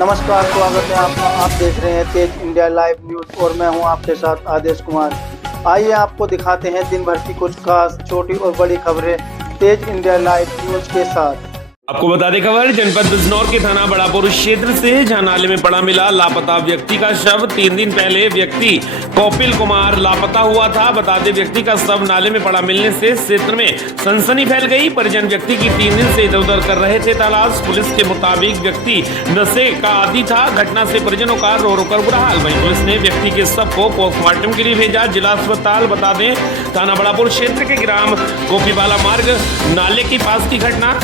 नमस्कार, स्वागत है आपका। आप देख रहे हैं तेज इंडिया लाइव न्यूज और मैं हूं आपके साथ आदेश कुमार। आइए आपको दिखाते हैं दिन भर की कुछ खास छोटी और बड़ी खबरें तेज इंडिया लाइव न्यूज के साथ। आपको बता दें खबर जनपद बिजनौर के थाना बड़ापुर क्षेत्र से, जहां नाले में पड़ा मिला लापता व्यक्ति का शव। 3 दिन पहले व्यक्ति कौपिल कुमार लापता हुआ था। बता दें व्यक्ति का शव नाले में पड़ा मिलने से क्षेत्र में सनसनी फैल गई। परिजन व्यक्ति की 3 दिन से इधर उधर कर रहे थे तलाश। पुलिस के मुताबिक व्यक्ति नशे का आदी था। घटना से परिजनों का रो रो कर बुरा हाल। वहीं पुलिस ने व्यक्ति के शव को पोस्टमार्टम के लिए भेजा जिला अस्पताल। बता दें थाना बड़ापुर क्षेत्र के ग्राम गोपीबाला मार्ग नाले के पास की घटना।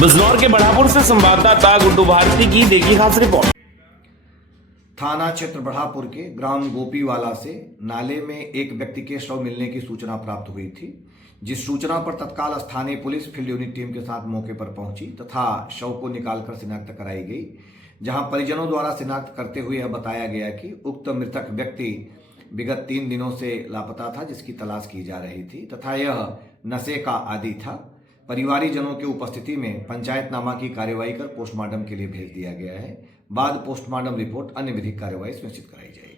बिजनौर के बढ़ापुर से संवाददाता गुड्डू भारती की देखी खास रिपोर्ट। थाना क्षेत्र बढ़ापुर के ग्राम गोपीवाला से नाले में एक व्यक्ति के शव मिलने की सूचना प्राप्त हुई थी, जिस सूचना पर तत्काल स्थानीय पुलिस फील्ड यूनिट टीम के साथ मौके पर पहुंची तथा शव को निकालकर शिनाख्त कराई गई। जहां परिजनों द्वारा शिनाख्त करते हुए यह बताया गया कि उक्त मृतक व्यक्ति विगत 3 दिनों से लापता था, जिसकी तलाश की जा रही थी तथा यह नशे का आदी था। परिवारीजनों की उपस्थिति में पंचायतनामा की कार्यवाही कर पोस्टमार्टम के लिए भेज दिया गया है। बाद पोस्टमार्टम रिपोर्ट अन्य विधिक कार्यवाही सुनिश्चित कराई जाएगी।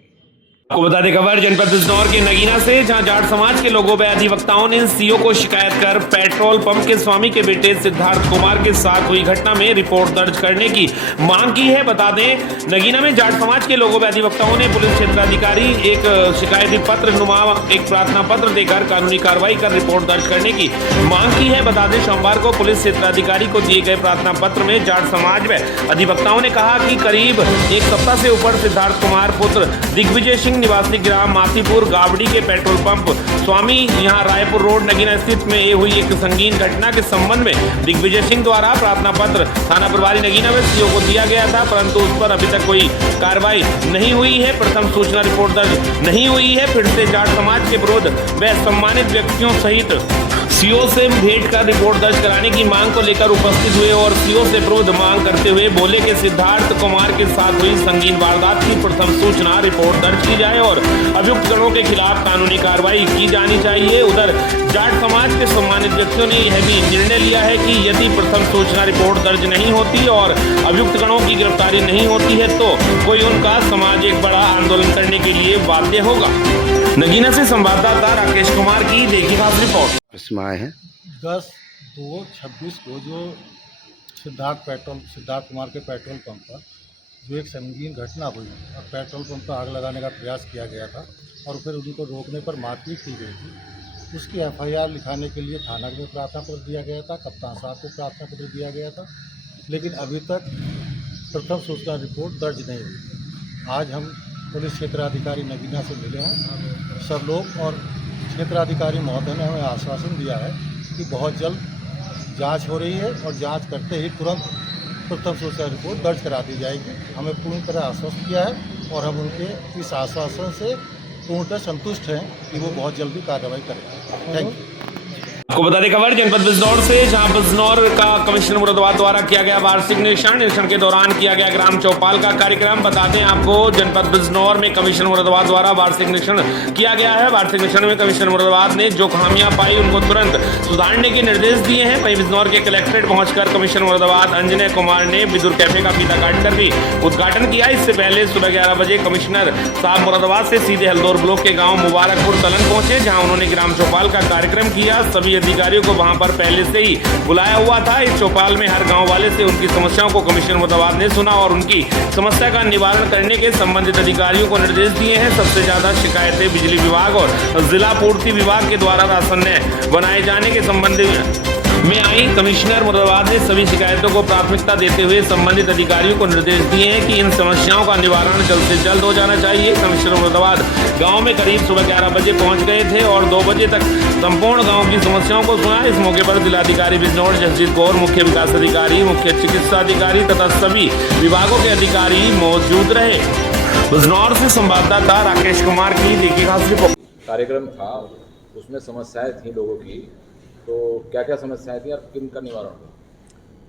आपको बता दें खबर जनपद बिजनौर के नगीना से, जहां जाट समाज के लोगों व अधिवक्ताओं ने सीओ को शिकायत कर पेट्रोल पंप के स्वामी के बेटे सिद्धार्थ कुमार के साथ हुई घटना में रिपोर्ट दर्ज करने की मांग की है। बता दें नगीना में जाट समाज के लोगों व अधिवक्ताओं ने पुलिस क्षेत्राधिकारी एक शिकायती पत्र नुमा एक प्रार्थना पत्र देकर कानूनी कार्रवाई कर रिपोर्ट दर्ज करने की मांग की है। बता दें सोमवार को पुलिस क्षेत्राधिकारी को दिए गए प्रार्थना पत्र में जाट समाज व अधिवक्ताओं ने कहा कि करीब 1 सप्ताह से ऊपर सिद्धार्थ कुमार पुत्र दिग्विजय सिंह निवासी ग्राम मासीपुर गावड़ी के पेट्रोल पंप स्वामी यहां रायपुर रोड नगीना स्थित में ये हुई एक संगीन घटना के संबंध में दिग्विजय सिंह द्वारा प्रार्थना पत्र थाना प्रभारी नगीना में सीओ को दिया गया था, परंतु उस पर अभी तक कोई कार्रवाई नहीं हुई है। प्रथम सूचना रिपोर्ट दर्ज नहीं हुई है। फिर से जाट समाज के विरोध व सम्मानित व्यक्तियों सहित सीओ से भेंट कर रिपोर्ट दर्ज कराने की मांग को लेकर उपस्थित हुए और सीओ से विरोध मांग करते हुए बोले कि सिद्धार्थ कुमार के साथ हुई संगीन वारदात की प्रथम सूचना रिपोर्ट दर्ज की जाए और अभियुक्त गणों के खिलाफ कानूनी कार्रवाई की जानी चाहिए। उधर जाट समाज के सम्मानित व्यक्तियों ने यह भी निर्णय लिया है कि यदि प्रथम सूचना रिपोर्ट दर्ज नहीं होती और अभियुक्त गणों की गिरफ्तारी नहीं होती है तो कोई उनका समाज एक बड़ा आंदोलन करने के लिए बाध्य होगा। नगीना से संवाददाता राकेश कुमार की देखी खास रिपोर्ट। इसमें आए हैं 10/2/26 को जो सिद्धार्थ कुमार के पेट्रोल पंप पर जो एक संगीन घटना हुई और पेट्रोल पंप पर आग लगाने का प्रयास किया गया था और फिर उनको रोकने पर मारपीट की गई थी। उसकी एफआईआर लिखाने के लिए थाना में प्रार्थना पत्र दिया गया था, कप्तान साहब को प्रार्थना पत्र दिया गया था, लेकिन अभी तक प्रथम सूचना रिपोर्ट दर्ज नहीं हुई। आज हम पुलिस क्षेत्राधिकारी नगीना से मिले हैं सब लोग और क्षेत्राधिकारी महोदय ने हमें आश्वासन दिया है कि बहुत जल्द जांच हो रही है और जांच करते ही तुरंत प्रथम सूचना रिपोर्ट दर्ज करा दी जाएगी। हमें पूरी तरह आश्वस्त किया है और हम उनके इस आश्वासन से पूर्णतः संतुष्ट हैं कि वो बहुत जल्दी कार्रवाई करेंगे। Thank you. आपको बता दें खबर जनपद बिजनौर से, जहां बिजनौर का कमिश्नर मुरादाबाद द्वारा किया गया वार्षिक निरीक्षण के दौरान किया गया ग्राम चौपाल का कार्यक्रम। बता दें आपको जनपद बिजनौर में कमिश्नर मुरादाबाद द्वारा वार्षिक निरीक्षण किया गया है। वार्षिक निरीक्षण में कमिश्नर मुरादाबाद ने जो खामियां पाई उनको तुरंत सुधारने के निर्देश दिए हैं। वहीं बिजनौर के कलेक्ट्रेट पहुंचकर कमिश्नर मुरादाबाद अंजनय कुमार ने विदुर कैफे का फीता काटकर भी उद्घाटन किया। इससे पहले सुबह 11 बजे कमिश्नर साहब मुरादाबाद से सीधे हल्दौर ब्लॉक के गाँव मुबारकपुर तलन पहुंचे, जहाँ उन्होंने ग्राम चौपाल का कार्यक्रम किया। सभी अधिकारियों को वहां पर पहले से ही बुलाया हुआ था। इस चौपाल में हर गांव वाले से उनकी समस्याओं को कमिश्नर मुरादाबाद ने सुना और उनकी समस्या का निवारण करने के संबंधित अधिकारियों को निर्देश दिए हैं। सबसे ज्यादा शिकायतें बिजली विभाग और जिला पूर्ति विभाग के द्वारा राशन न बनाए जाने के संबंध में आई। कमिश्नर मुरादाबाद ने सभी शिकायतों को प्राथमिकता देते हुए संबंधित अधिकारियों को निर्देश दिए हैं कि इन समस्याओं का निवारण जल्द से जल्द हो जाना चाहिए। कमिश्नर मुरादाबाद गांव में करीब सुबह 11 बजे पहुंच गए थे और 2 बजे तक संपूर्ण गांव की समस्याओं को सुना। इस मौके पर जिलाधिकारी बिजनौर जसजीत कौर, मुख्य विकास अधिकारी, मुख्य चिकित्सा अधिकारी तथा सभी विभागों के अधिकारी मौजूद रहे। बिजनौर से संवाददाता राकेश कुमार की देखी खास रिपोर्ट। कार्यक्रम था, उसमें समस्याएं थी लोगों की, तो क्या क्या समस्याएं थी और किनका निवारण हुआ?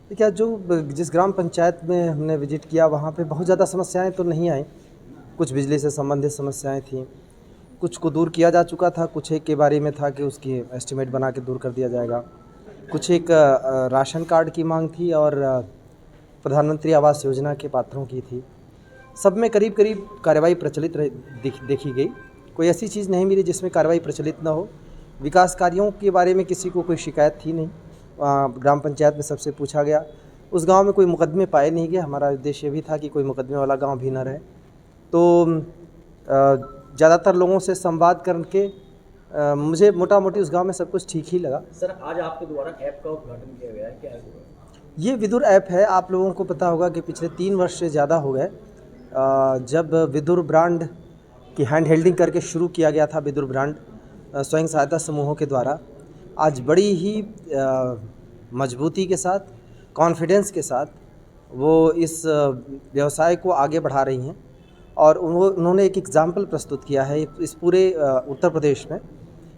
देखिए, जो जिस ग्राम पंचायत में हमने विजिट किया वहाँ पे बहुत ज़्यादा समस्याएं तो नहीं आई। कुछ बिजली से संबंधित समस्याएं थी, कुछ को दूर किया जा चुका था, कुछ एक के बारे में था कि उसकी एस्टिमेट बना के दूर कर दिया जाएगा। कुछ एक राशन कार्ड की मांग थी और प्रधानमंत्री आवास योजना के पात्रों की थी। सब में करीब करीब कार्रवाई प्रचलित देखी गई। कोई ऐसी चीज़ नहीं मिली जिसमें कार्रवाई प्रचलित न हो। विकास कार्यों के बारे में किसी को कोई शिकायत थी नहीं। ग्राम पंचायत में सबसे पूछा गया। उस गांव में कोई मुकदमे पाए नहीं गए। हमारा उद्देश्य भी था कि कोई मुकदमे वाला गांव भी ना रहे। तो ज़्यादातर लोगों से संवाद करके मुझे मोटा मोटी उस गांव में सब कुछ ठीक ही लगा। सर, आज आपके द्वारा ऐप का उद्घाटन किया गया है, क्या है? ये विदुर ऐप है। आप लोगों को पता होगा कि पिछले 3 वर्ष से ज़्यादा हो गए जब विदुर ब्रांड की हैंड हेल्डिंग करके शुरू किया गया था। विदुर ब्रांड स्वयं सहायता समूहों के द्वारा आज बड़ी ही मजबूती के साथ, कॉन्फिडेंस के साथ वो इस व्यवसाय को आगे बढ़ा रही हैं। और उन्होंने एक एग्ज़ाम्पल प्रस्तुत किया है इस पूरे उत्तर प्रदेश में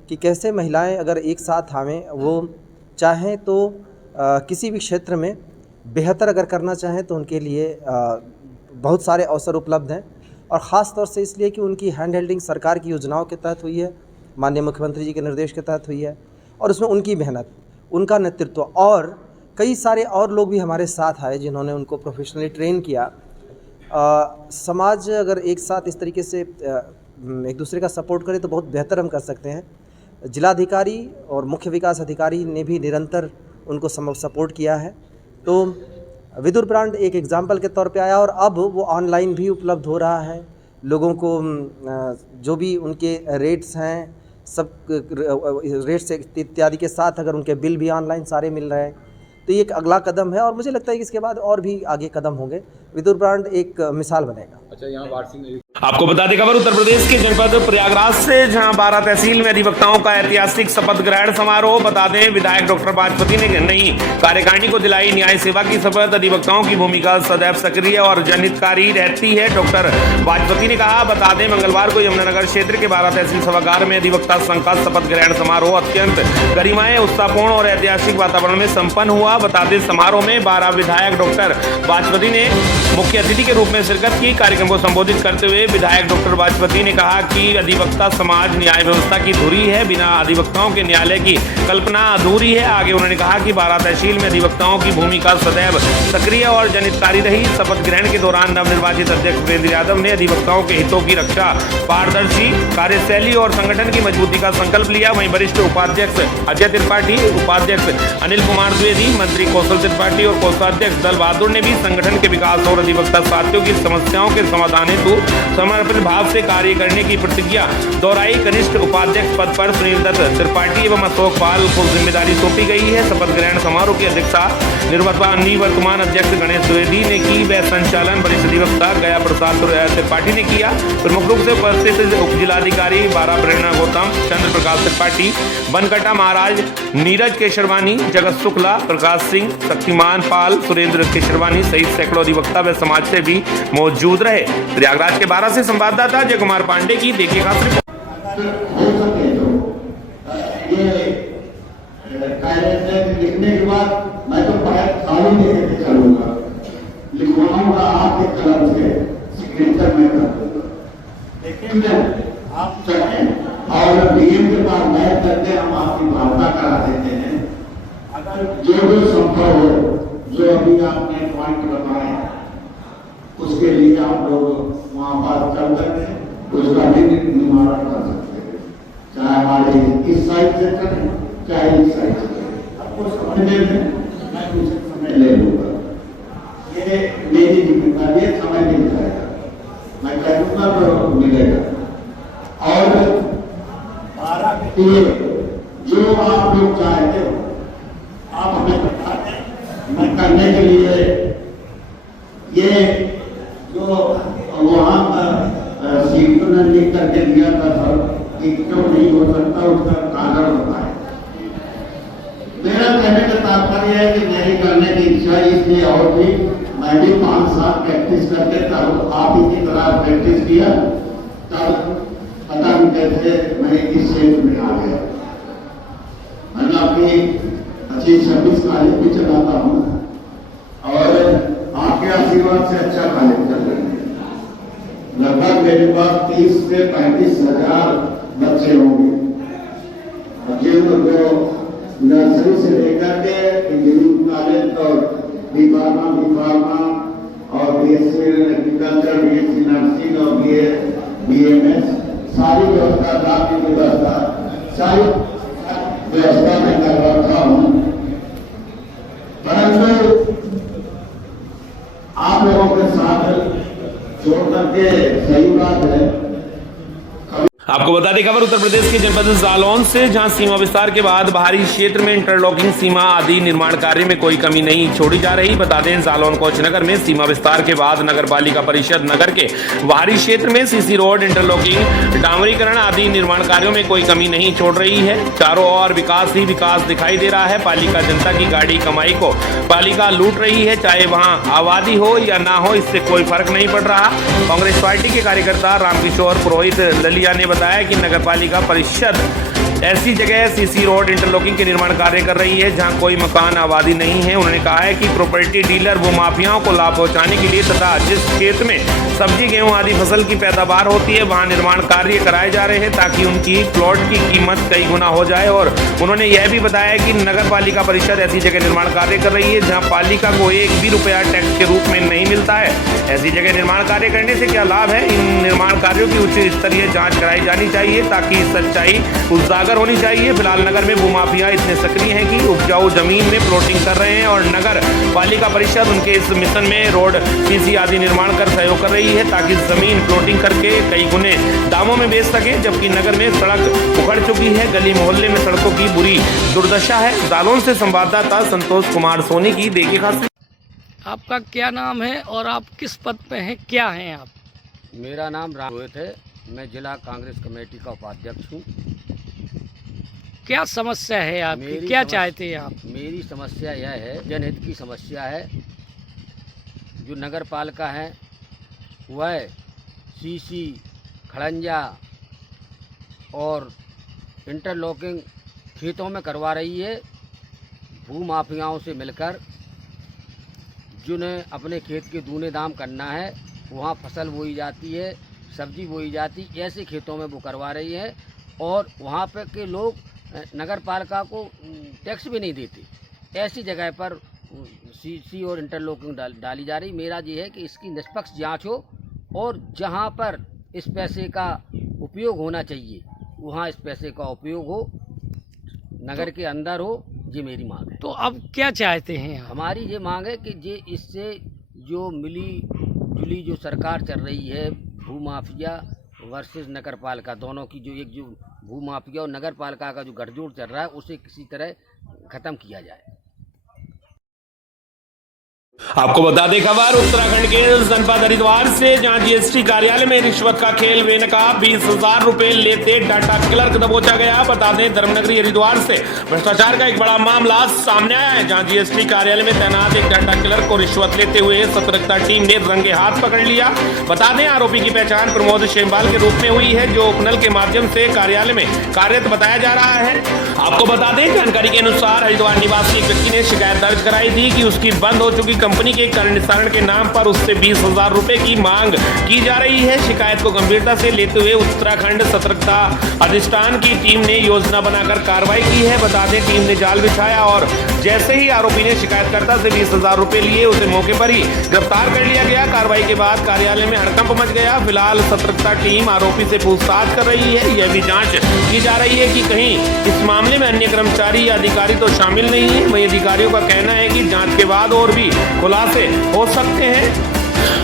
कि कैसे महिलाएं अगर एक साथ आवें, वो चाहें तो किसी भी क्षेत्र में बेहतर अगर करना चाहें तो उनके लिए बहुत सारे अवसर उपलब्ध हैं। और ख़ास तौर से इसलिए कि उनकी हैंड हेल्डिंग सरकार की योजनाओं के तहत हुई है, माननीय मुख्यमंत्री जी के निर्देश के तहत हुई है। और उसमें उनकी मेहनत, उनका नेतृत्व और कई सारे और लोग भी हमारे साथ आए जिन्होंने उनको प्रोफेशनली ट्रेन किया। समाज अगर एक साथ इस तरीके से एक दूसरे का सपोर्ट करे तो बहुत बेहतर हम कर सकते हैं। जिलाधिकारी और मुख्य विकास अधिकारी ने भी निरंतर उनको सपोर्ट किया है। तो विदुर ब्रांड एक एग्जाम्पल के तौर पे आया और अब वो ऑनलाइन भी उपलब्ध हो रहा है। लोगों को जो भी उनके रेट्स हैं, सब रेट्स इत्यादि के साथ अगर उनके बिल भी ऑनलाइन सारे मिल रहे हैं तो ये एक अगला कदम है। और मुझे लगता है कि इसके बाद और भी आगे कदम होंगे। विदुर ब्रांड एक मिसाल बनेगा। अच्छा, यहाँ वार्षिक आपको बता दें खबर उत्तर प्रदेश के जनपद प्रयागराज से, जहां 12 तहसील में अधिवक्ताओं का ऐतिहासिक शपथ ग्रहण समारोह। बता दें विधायक डॉक्टर वाजपेयी ने नई कार्यकारिणी को दिलाई न्याय सेवा की शपथ। अधिवक्ताओं की भूमिका सदैव सक्रिय और जनहितकारी रहती है, डॉक्टर वाजपेयी ने कहा। बता दें मंगलवार को यमुनानगर क्षेत्र के 12 तहसील सभागार में अधिवक्ता संघ का शपथ ग्रहण समारोह अत्यंत गरिमाएं, उत्साहपूर्ण और ऐतिहासिक वातावरण में संपन्न हुआ। बता दें समारोह में 12 विधायक डॉक्टर वाजपेयी ने मुख्य अतिथि के रूप में शिरकत की। कार्यक्रम को संबोधित करते हुए विधायक डॉक्टर वाजपेयी ने कहा कि अधिवक्ता समाज न्याय व्यवस्था की धुरी है, बिना अधिवक्ताओं के न्यायालय की कल्पना अधूरी है। आगे उन्होंने कहा कि 12 तहसील में अधिवक्ताओं की भूमिका सदैव सक्रिय और जनहितकारी रही। शपथ ग्रहण के दौरान नवनिर्वाचित अध्यक्ष वीरेंद्र यादव ने अधिवक्ताओं के हितों की रक्षा, पारदर्शी कार्यशैली और संगठन की मजबूती का संकल्प लिया। वहीं वरिष्ठ उपाध्यक्ष अजय त्रिपाठी, उपाध्यक्ष अनिल कुमार द्विवेदी, मंत्री कौशल त्रिपाठी और कोषाध्यक्ष दल बहादुर ने भी संगठन के विकास और अधिवक्ता साथियों की समस्याओं के समाधान हेतु समर्पित भाव से कार्य करने की प्रतिज्ञा दोहराई। कनिष्ठ उपाध्यक्ष पद पर सुनील दत्त त्रिपाठी एवं अशोक पाल को जिम्मेदारी सौंपी गई है। शपथ ग्रहण समारोह की अध्यक्षता निवर्तमान अध्यक्ष गणेश द्विवेदी ने की। वह संचालन वरिष्ठ अधिवक्ता गया प्रसाद त्रिपाठी ने किया। प्रमुख रूप से उपस्थित उप जिलाधिकारी 12 प्रेरणा गौतम, चंद्र प्रकाश त्रिपाठी, बनकटा महाराज, नीरज केशरवानी, जगत शुक्ला, प्रकाश सिंह, शक्तिमान पाल, सुरेंद्र केशरवानी सहित सैकड़ों अधिवक्ता व समाज से भी मौजूद रहे। प्रयागराज के 12 से संवाददाता जय कुमार पांडे की देखिए खास रिपोर्ट। लिखने के बाद मैं तो खाली नहीं चलूंगा, लिखवाऊंगा आपके कलम से, सिग्नेचर में कर दूंगा। लेकिन आप चाहें और डीएम के पास मैच करके हम आपकी वार्ता करा देते हैं। अगर जो संभव हो, जो अभी आपने पॉइंट बताए, उसके लिए आप लोग वहाँ बात कर सकते हैं, उसका भी निवारण कर सकते हैं। चाहे हमारे इस साइड से करें, चाहे इस साइड से करें, आपको समझने में मैं कुछ समय ले लूँगा। ये मेरी जिम्मेदारी है, समय मिल जाएगा, मैं करूँगा तो मिलेगा। और 12 के लिए जो आप लोग चाहते हो आप हमें बता दें, मैं करने के लिए ये जो वहाँ सीटों ने लिख करके दिया था सर कि क्यों नहीं हो सकता, उसका कारण बताए। मेरा कहने का तात्पर्य है कि मेरी करने की इच्छा इसलिए और थी, मैं भी 5 साल प्रैक्टिस करके तब आप ही की तरह प्रैक्टिस किया, तब पता नहीं कैसे मैं इस क्षेत्र में आ गया। मैं अपनी 25-26 कॉलेज भी चलाता हूँ और आपके आशीर्वाद से अच्छा कॉलेज चल रहे हैं। लगभग मेरे पास 30 से 35 हजार बच्चे होंगे, जो नर्सरी से लेकर के इंजीनियरिंग कॉलेज और बी फार्मा ये सही बात है। आपको बता दें खबर उत्तर प्रदेश के जनपद जालौन से, जहां सीमा विस्तार के बाद बाहरी क्षेत्र में इंटरलॉकिंग सीमा आदि निर्माण कार्य में कोई कमी नहीं छोड़ी जा रही। बता दें जालौन कोच नगर में सीमा विस्तार के बाद नगर पालिका परिषद नगर के बाहरी क्षेत्र में सीसी रोड, इंटरलॉकिंग, डामरीकरण आदि निर्माण कार्यों में कोई कमी नहीं छोड़ रही है। चारों ओर विकास ही विकास दिखाई दे रहा है। पालिका जनता की गाड़ी कमाई को पालिका लूट रही है, चाहे वहां आबादी हो या ना हो, इससे कोई फर्क नहीं पड़ रहा। कांग्रेस पार्टी के कार्यकर्ता रामकिशोर पुरोहित ललिया ने बताया कि नगर पालिका परिषद ऐसी जगह सीसी रोड, इंटरलॉकिंग के निर्माण कार्य कर रही है जहां कोई मकान आबादी नहीं है। उन्होंने कहा है कि प्रॉपर्टी डीलर वो माफियाओं को लाभ पहुंचाने के लिए तथा जिस खेत में सब्जी, गेहूं आदि फसल की पैदावार होती है वहां निर्माण कार्य कराए जा रहे हैं ताकि उनकी प्लॉट की कीमत कई गुना हो जाए। और उन्होंने यह भी बताया कि नगर पालिका परिषद ऐसी जगह निर्माण कार्य कर रही है जहाँ पालिका को एक भी रुपया टैक्स के रूप में नहीं मिलता है। ऐसी जगह निर्माण कार्य करने से क्या लाभ है? इन निर्माण कार्यों की उच्च स्तरीय जाँच कराई जानी चाहिए ताकि सच्चाई उजागर होनी चाहिए। फिलहाल नगर में भूमाफिया इतने सक्रिय हैं कि उपजाऊ जमीन में प्लॉटिंग कर रहे हैं और नगर पालिका परिषद उनके इस मिशन में रोड, सीसी आदि निर्माण कर सहयोग कर रही है ताकि जमीन प्लॉटिंग करके कई गुने दामों में बेच सके। जबकि नगर में सड़क उखड़ चुकी है, गली मोहल्ले में सड़कों की बुरी दुर्दशा है। जालौन से संवाददाता संतोष कुमार सोनी की देखिए खास। आपका क्या नाम है और आप किस पद पे हैं, क्या हैं आप? मेरा नाम राम रोहित है, मैं जिला कांग्रेस कमेटी का उपाध्यक्ष हूँ। क्या समस्या है आपकी, क्या चाहते हैं आप? मेरी समस्या यह है, जनहित की समस्या है। जो नगर पालिका है वह सीसी, खड़ंजा और इंटरलॉकिंग खेतों में करवा रही है भूमाफियाओं से मिलकर। जिन्हें अपने खेत के दूने दाम करना है, वहाँ फसल बोई जाती है, सब्जी बोई जाती, ऐसे खेतों में वो करवा रही है और वहाँ पे के लोग नगर पालिका को टैक्स भी नहीं देते। ऐसी जगह पर सीसी और इंटरलॉकिंग डाली जा रही। मेरा ये है कि इसकी निष्पक्ष जांच हो और जहाँ पर इस पैसे का उपयोग होना चाहिए वहाँ इस पैसे का उपयोग हो, नगर के अंदर हो। ये मेरी मांग है। तो अब क्या चाहते हैं आप? हमारी ये मांग है कि ये इससे जो मिली जुली जो सरकार चल रही है, भूमाफिया वर्सेस नगर पालिका, दोनों की जो एक जो भूमाफिया और नगर पालिका का जो गठजोड़ चल रहा है उसे किसी तरह ख़त्म किया जाए। आपको बता दें खबर उत्तराखंड के जनपद हरिद्वार से, जहां जीएसटी कार्यालय में रिश्वत का खेल बेनकाब 20,000 रुपए लेते डाटा क्लर्क दबोचा गया। बता दें धर्मनगरी हरिद्वार से भ्रष्टाचार का एक बड़ा मामला सामने आया है, जहां जीएसटी कार्यालय में तैनात एक डाटा क्लर्क को रिश्वत लेते हुए सतर्कता टीम ने रंगे हाथ पकड़ लिया। बता दें आरोपी की पहचान प्रमोद शेमबाल के रूप में हुई है, जो उपनल के माध्यम से कार्यालय में कार्यरत बताया जा रहा है। आपको बता दें जानकारी के अनुसार हरिद्वार निवासी एक व्यक्ति ने शिकायत दर्ज कराई थी कि उसकी बंद हो चुकी कंपनी के कर निस्तारण के नाम पर उससे 20,000 रुपए की मांग की जा रही है। शिकायत को गंभीरता से लेते हुए उत्तराखंड सतर्कता अधिष्ठान की टीम ने योजना बनाकर कार्रवाई की है। बता दें टीम ने जाल बिछाया और जैसे ही आरोपी ने शिकायतकर्ता से 20,000 रुपए लिए उसे मौके पर ही गिरफ्तार कर लिया गया। कार्रवाई के बाद कार्यालय में हड़कंप मच गया। फिलहाल सतर्कता टीम आरोपी से पूछताछ कर रही है। यह भी जांच की जा रही है कि कहीं इस मामले में अन्य कर्मचारी या अधिकारी तो शामिल नहीं है। वहीं अधिकारियों का कहना है कि जांच के बाद और भी खुलासे हो सकते हैं।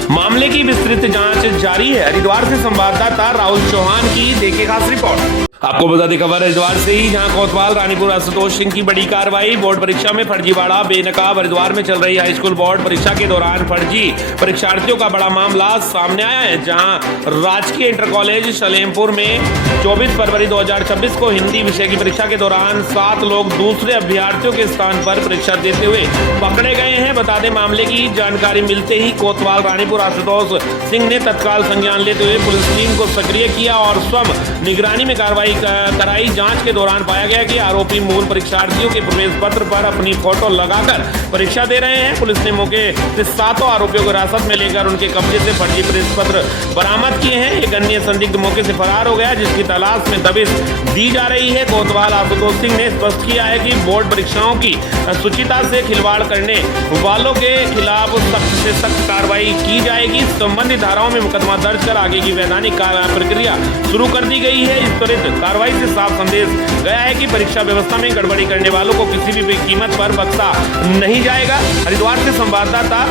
मामले की विस्तृत जांच जारी है। हरिद्वार से संवाददाता राहुल चौहान की देखिए खास रिपोर्ट। आपको बता दें खबर हरिद्वार से ही, जहां कोतवाल रानीपुर आशुतोष सिंह की बड़ी कार्रवाई। बोर्ड परीक्षा में फर्जीवाड़ा बेनकाब। हरिद्वार में चल रही हाईस्कूल बोर्ड परीक्षा के दौरान फर्जी परीक्षार्थियों का बड़ा मामला सामने आया है, जहां राजकीय इंटर कॉलेज सलेमपुर में 24 फरवरी 2026 को हिंदी विषय की परीक्षा के दौरान 7 लोग दूसरे अभ्यर्थियों के स्थान पर परीक्षा देते हुए पकड़े गए हैं। बता दें मामले की जानकारी मिलते ही कोतवाल रानीपुर आशुतोष सिंह ने तत्काल संज्ञान लेते हुए पुलिस टीम को सक्रिय किया और स्वयं निगरानी में कार्रवाई कराई। जांच के दौरान पाया गया कि आरोपी मूल परीक्षार्थियों के प्रवेश पत्र पर अपनी फोटो लगाकर परीक्षा दे रहे हैं। पुलिस ने मौके से 7 आरोपियों को हिरासत में लेकर उनके कब्जे से फर्जी प्रवेश पत्र बरामद किए हैं। एक अन्य संदिग्ध मौके से फरार हो गया, जिसकी तलाश में दबिश दी जा रही है। कोतवाल आशुतोष सिंह ने स्पष्ट किया है कि बोर्ड परीक्षाओं की शुचिता से खिलवाड़ करने वालों के खिलाफ सख्त से सख्त कार्रवाई की जाएगी। संबंधित धाराओं में मुकदमा दर्ज कर आगे की वैधानिक प्रक्रिया शुरू कर दी गई है। इस त्वरित कार्रवाई से साफ संदेश गया है कि परीक्षा व्यवस्था में गड़बड़ी करने वालों को किसी भी कीमत पर बख्शा नहीं जाएगा। हरिद्वार से संवाददाता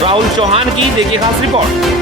राहुल चौहान की देखिए खास रिपोर्ट।